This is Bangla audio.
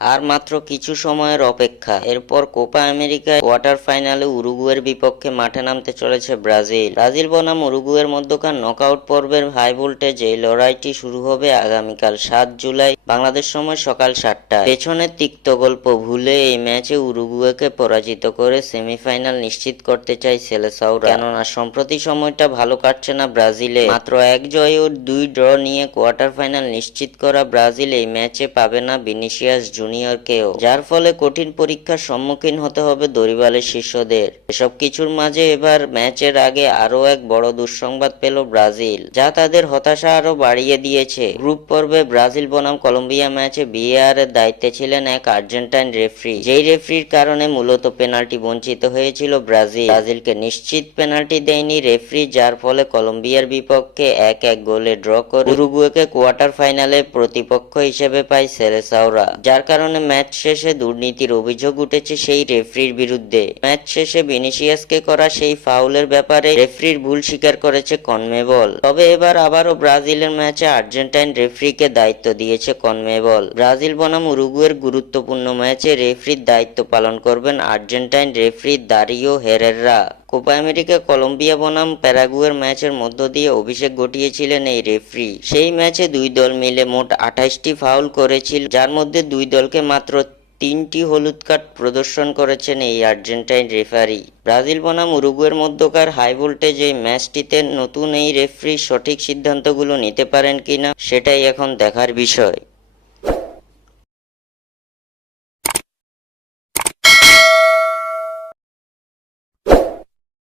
আর মাত্র কিছু সময়ের অপেক্ষা, এরপর কোপা আমেরিকায় কোয়ার্টার ফাইনালে উরুগুয়ের বিপক্ষে মাঠে নামতে চলেছে ব্রাজিল। ব্রাজিল বনাম উরুগুয়ের মধ্যকার নকআউট পর্বের হাই ভোল্টেজ এই লড়াইটি শুরু হবে আগামীকাল ৭ জুলাই বাংলাদেশ সময় সকাল ৭টায়। পেছনের তিক্ত গল্প ভুলে এই ম্যাচে উরুগুয়েকে পরাজিত করে সেমিফাইনাল নিশ্চিত করতে চায় সেলেসাওরা। কেননা সম্প্রতি সময়টা ভালো কাটছে না ব্রাজিলে। মাত্র এক জয় ও ২ ড্র নিয়ে কোয়ার্টার ফাইনাল নিশ্চিত করা ব্রাজিল এই ম্যাচে পাবে না ভিনিসিয়াস জুনিয়রকেও, যার ফলে কঠিন পরীক্ষার সম্মুখীন হতে হবে দরিবালের শিষ্যদের। এসব কিছুর মাঝে এবার ম্যাচের আগে আরও এক বড় দুঃসংবাদ পেল ব্রাজিল, যা তাদের হতাশা আরও বাড়িয়ে দিয়েছে। গ্রুপ পর্বে ব্রাজিল বনাম কলম্বিয়া ম্যাচে ভিএআর এর দায়িত্বে ছিলেন এক আর্জেন্টাইন রেফারি, যেই রেফারির কারণে মূলত পেনাল্টি বঞ্চিত হয়েছিল ব্রাজিলকে নিশ্চিত পেনাল্টি দেয়নি রেফারি, যার ফলে কলম্বিয়ার বিপক্ষে ১-১ গোলে ড্র করে উরুগুয়েকে কোয়ার্টার ফাইনালে প্রতিপক্ষ হিসেবে পায় সেলেসাওরা, যার কারণে ম্যাচ শেষে দুর্নীতির অভিযোগ উঠেছে সেই রেফারির বিরুদ্ধে। ম্যাচ শেষে ভিনিসিয়াসকে করা সেই ফাউলের ব্যাপারে রেফারির ভুল স্বীকার করেছে কনমেবল। তবে এবার আবারও ব্রাজিলের ম্যাচে আর্জেন্টাইন রেফারিকে দায়িত্ব দিয়েছে কনমেবল। ব্রাজিল বনাম উরুগুয়ের গুরুত্বপূর্ণ ম্যাচে রেফারির দায়িত্ব পালন করবেন Argentine referee Dario Herrera. Copa America Colombia বনাম প্যারাগুয়ের ম্যাচের মধ্য দিয়ে অভিষেক ঘটিয়েছিলেন এই রেফারি। সেই ম্যাচে দুই দল মিলে মোট ২৮টি ফাউল করেছিল, যার মধ্যে দুই দলকে মাত্র ৩টি হলুদ কার্ড প্রদর্শন করেছেন এই আর্জেন্টাইন রেফারি। ব্রাজিল বনাম উরুগুয়ের মধ্যকার হাই ভোল্টেজ এই ম্যাচটিতে নতুন এই রেফারি সঠিক সিদ্ধান্তগুলো নিতে পারেন কিনা সেটাই এখন দেখার বিষয়।